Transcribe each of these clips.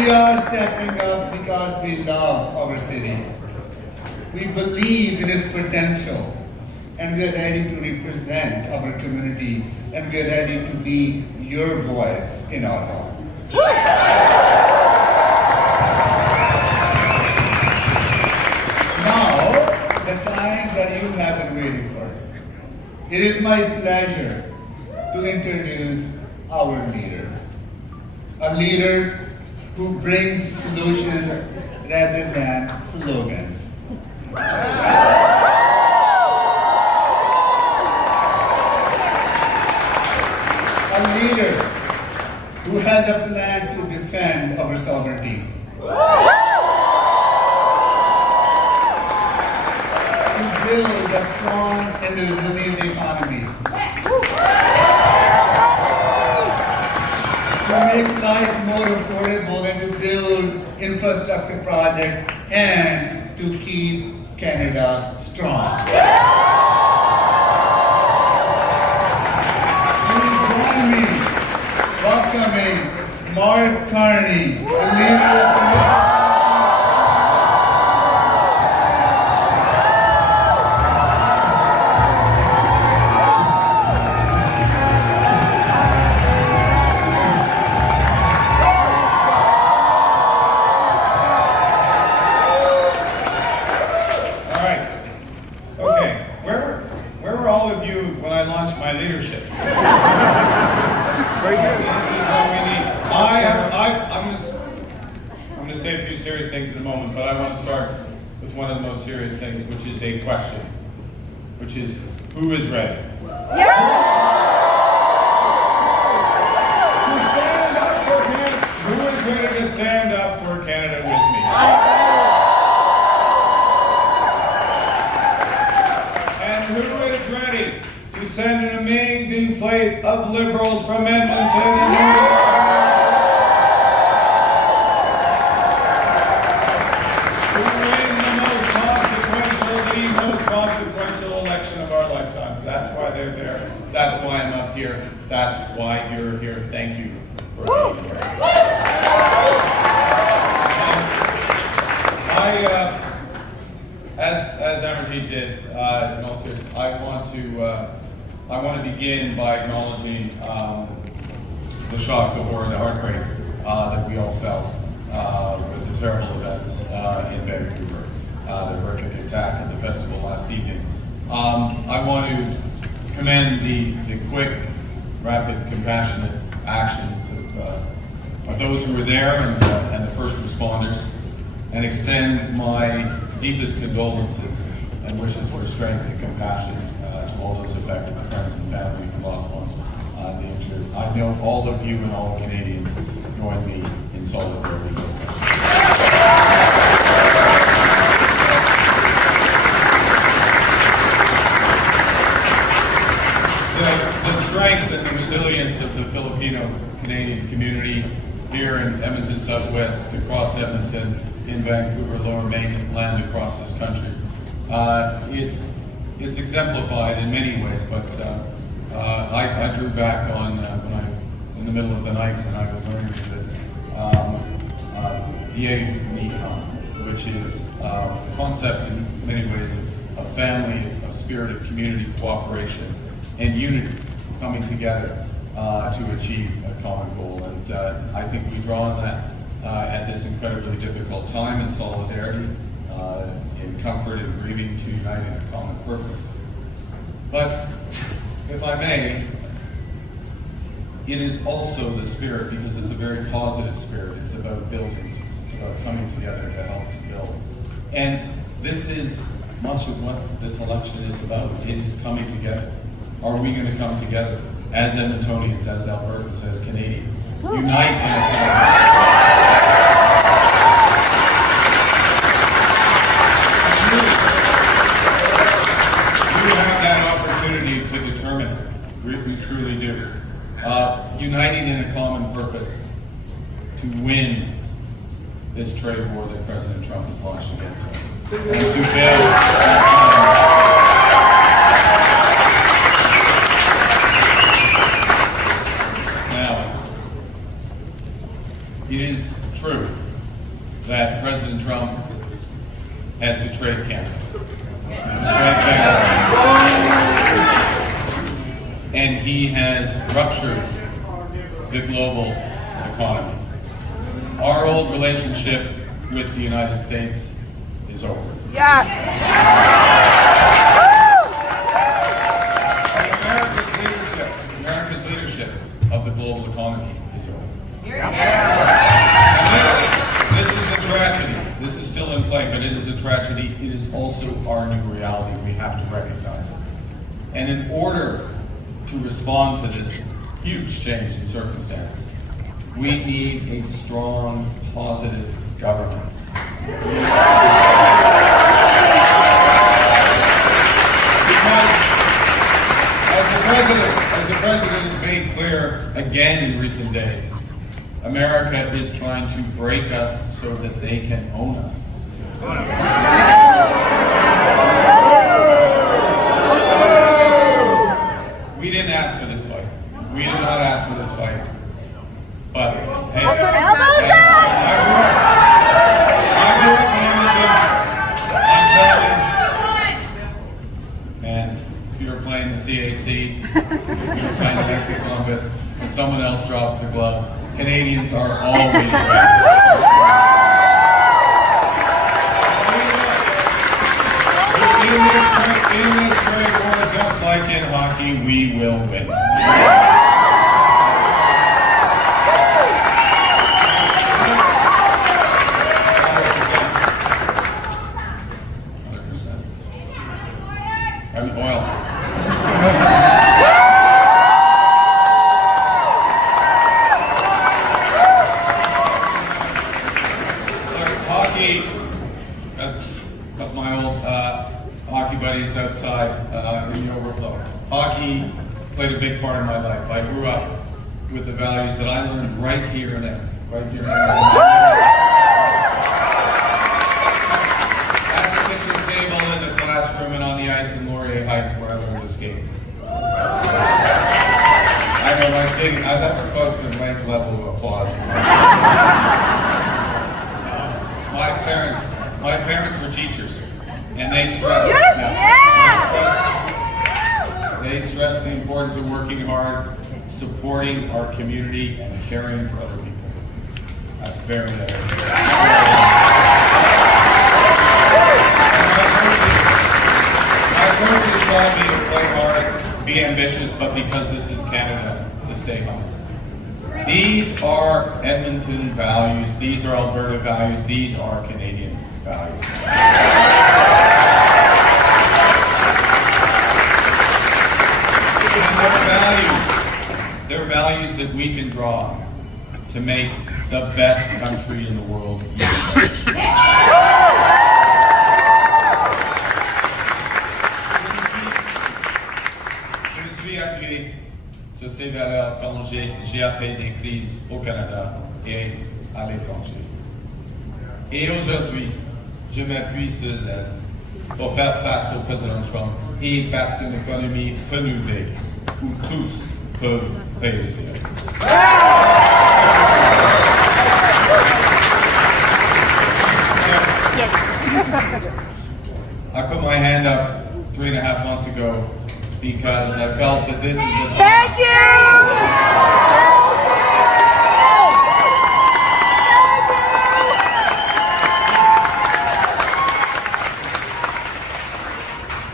We are stepping up because we love our city. We believe in its potential, and we are ready to represent our community, and we are ready to be your voice in Ottawa. Now, the time that you have been waiting for. It is my pleasure to introduce our leader. A leader who brings solutions rather than slogans. A leader who has a plan to defend our sovereignty. To build a strong and resilient economy. To make life more affordable and to build infrastructure projects and to keep Canada strong. Please join me welcoming Mark Carney, the leader of the my leadership. Very good. This is what we need. I'm going to say a few serious things in a moment, but I want to start with one of the most serious things, which is a question, which is, who is ready? Yeah. Who is ready to stand up for Canada with me? And who is ready to send an amazing slate of Liberals from Edmonton to win the most consequential election of our lifetimes. That's why they're there. That's why I'm up here. That's why you're here. Thank you for being here. As Amarjeet did, in all seriousness, I want to begin by acknowledging the shock, the horror, the heartbreak that we all felt with the terrible events in Vancouver, the horrific attack at the festival last evening. I want to commend the quick, rapid, compassionate actions of those who were there and the first responders, and extend my deepest condolences and wishes for strength and compassion to all those affected, my friends and family who lost ones, the injured. I know all of you and all Canadians join me in solidarity with them. The strength and the resilience of the Filipino-Canadian community here in Edmonton Southwest, across Edmonton, in Vancouver, Lower Mainland, across this country. It's exemplified in many ways, but I drew back on when I, in the middle of the night when I was learning this, which is a concept in many ways of a family, a spirit of community cooperation and unity coming together to achieve a common goal. And I think we draw on that at this incredibly difficult time in solidarity, in comfort and grieving, to unite in a common purpose. But if I may, it is also the spirit, because it's a very positive spirit. It's about building. It's about coming together to help to build. And this is much of what this election is about. It is coming together. Are we going to come together as Edmontonians, as Albertans, as Canadians? Unite in a common. To determine it. We truly do. Uniting in a common purpose to win this trade war that President Trump has launched against us. And to build. Now, it is true has ruptured the global economy. Our old relationship with the United States is over. Yes. America's leadership of the global economy is over. This is a tragedy. This is still in play, but it is a tragedy. It is also our new reality. We have to recognize it. And in order to respond to this huge change in circumstance, we need a strong, positive government. Because as the president has made clear again in recent days, America is trying to break us so that they can own us. We didn't ask for this fight. We did not ask for this fight. But hey, I grew up in Edmonton. I'm telling you, man, if you were playing the CAC, you were playing the Knights of Columbus, and someone else drops the gloves, Canadians are always ready. In this trade war, just like in hockey, we will win. 100%. I mean, oil. Hockey, my old hockey buddies outside in the overflow. Hockey played a big part in my life. I grew up with the values that I learned right here in Edmonton. Right here in Edmonton. At the kitchen table, in the classroom, and on the ice in Laurier Heights where I learned to skate. I know my skating, that's about the right level of applause for myself. My parents were teachers, and they stressed, they stressed the importance of working hard, supporting our community, and caring for other people. That's very important. My coaches taught me to play hard, be ambitious, but because this is Canada, to stay humble. These are Edmonton values, these are Alberta values, these are Canadian values. And they're values that we can draw to make the best country in the world even better. Je suis appelé sur ces valeurs quand j'ai fait des crises au Canada et à l'étranger. Et aujourd'hui, je m'appuie sur elles pour faire face au président Trump et bâtir une économie renouvelée où tous peuvent réussir. I put my hand up 3.5 months ago because I felt that this is a time. Thank you!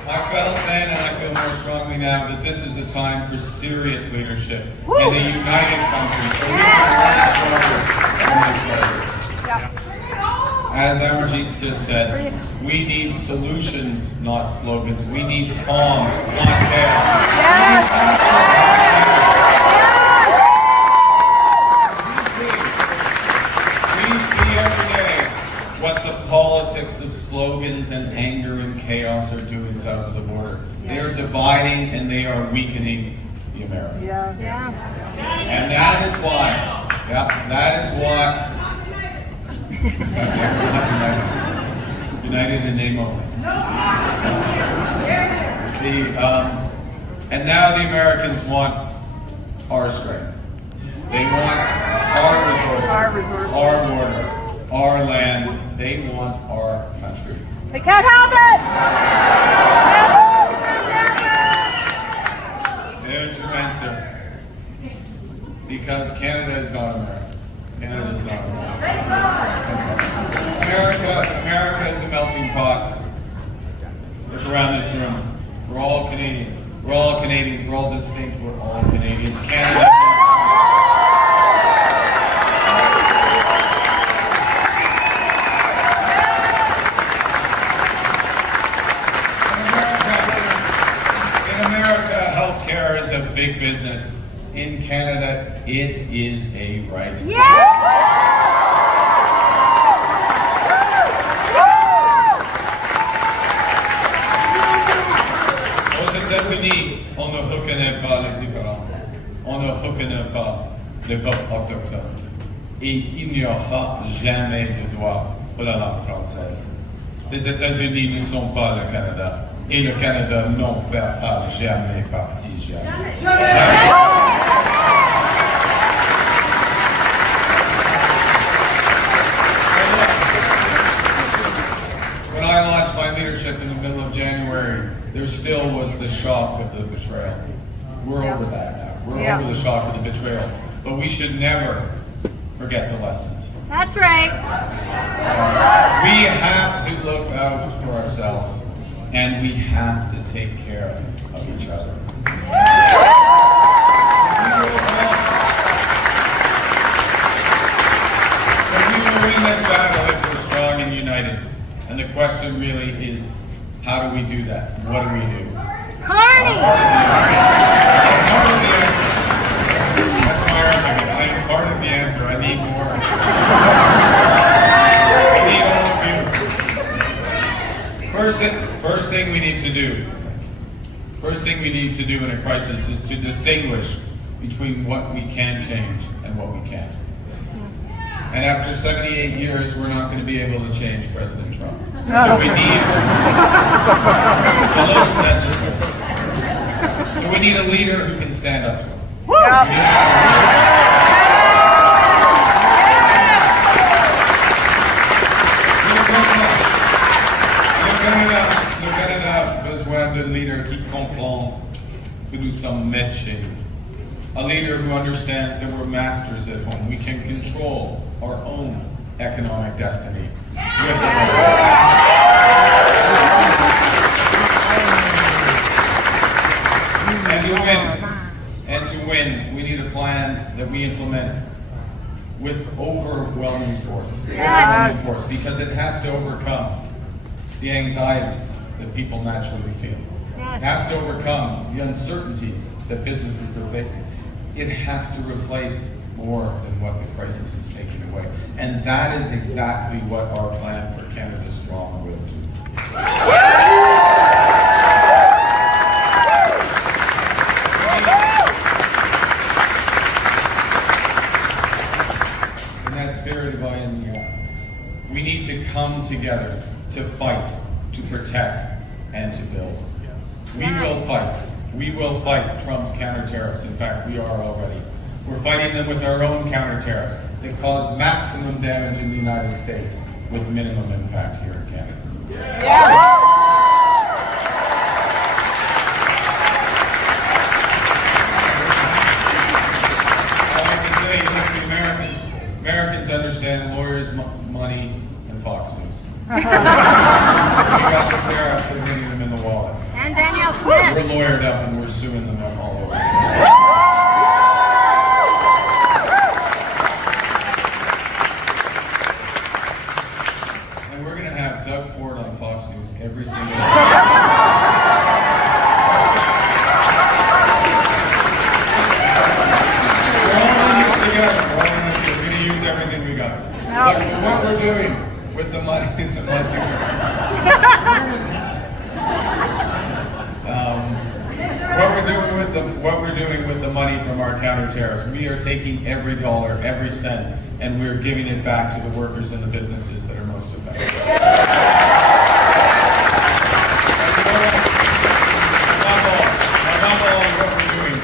I felt then, and I feel more strongly now, that this is a time for serious leadership and a united country so we can rise stronger from this crisis. As Amarjeet just said, we need solutions, not slogans. We need calm, not chaos. We see every day what the politics of slogans and anger and chaos are doing south of the border. They are dividing and they are weakening the Americans. And that is why, united in name only. And now the Americans want our strength. They want our resources, our border, our land. They want our country. They can't have it! There's your answer. around this room. We're all Canadians. We're all Canadians. We're all distinct. We're all Canadians. Canada. In America, healthcare is a big business. In Canada, it is a right. Aux États-Unis, on ne reconnaît pas les différences. On ne reconnaît pas les peuples autochtones. Et il n'y aura jamais de droit pour la langue française. Les États-Unis ne sont pas le Canada. Et le Canada n'en fera jamais partie. Jamais. When I launched my leadership in the middle of January, there still was the shock of the betrayal. We're over that now. We're over the shock of the betrayal. But we should never forget the lessons. That's right. We have to look out for ourselves, and we have to take care of each other. But we will win this battle if we're strong and united. And the question really is, how do we do that? What do we do? Carney! Part of the answer. That's my argument. I am part of the answer. I need more. I need all of you. First thing we need to do. First thing we need to do in a crisis is to distinguish between what we can change and what we can't. And after 78 years, we're not going to be able to change President Trump. So we need, it's a little sentence, so we need a leader who can stand up to him. Le Canada a besoin de leaders qui comprennent que nous sommes métiers. A leader who understands that we're masters at home. We can control our own economic destiny. And to win, we need a plan that we implement with overwhelming force. Overwhelming force, because it has to overcome the anxieties that people naturally feel. It has to overcome the uncertainties that businesses are facing. It has to replace more than what the crisis is taking away. And that is exactly what our plan for Canada Strong will do. In that spirit of we need to come together to fight, to protect, and to build. We will fight. We will fight Trump's counter tariffs. In fact, we are already. We're fighting them with our own counter tariffs that cause maximum damage in the United States with minimum impact here in Canada. I like to say, the Americans understand lawyers, money, and Fox News. We got the tariffs, they're getting them in the wallet. And Danielle Smith. We're lawyered up and we're suing them all over. And we're going to have Doug Ford on Fox News every single day. We're all in this together. We're all in this together. We're going to use everything we got. Look, what we're doing with the money in the money. Where is that? What we're doing with the money from our counter tariffs, we are taking every dollar, every cent, and we're giving it back to the workers and the businesses that are most affected. Above all, what we're doing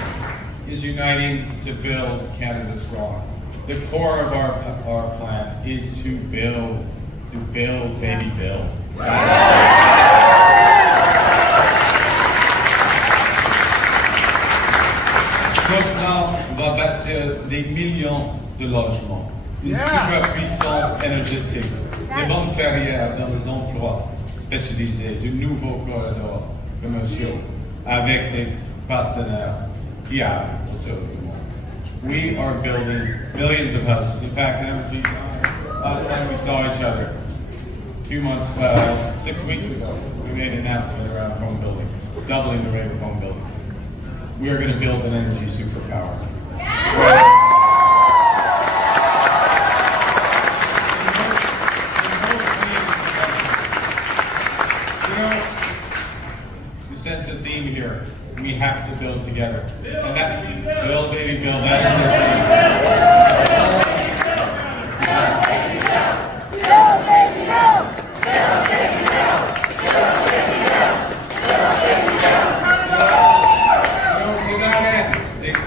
is uniting to build Canada Strong. The core of our plan is to build, baby, build. Notre plan va bâtir des millions de logements, une superpuissance énergétique, des bonnes carrières dans les emplois spécialisés, de nouveaux corridors monsieur, avec des partenaires fiables autour du monde. We are building millions of houses. In fact, last time we saw each other, a few months, 6 weeks ago, we made an announcement around home building, doubling the rate of home building. We are going to build an energy superpower. You sense a theme here. We have to build together. And that, build, baby, build, that is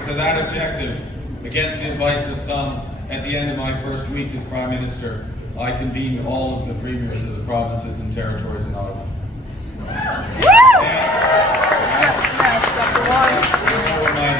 to that objective, against the advice of some, at the end of my first week as Prime Minister, I convened all of the premiers of the provinces and territories in Ottawa. Yes, number one.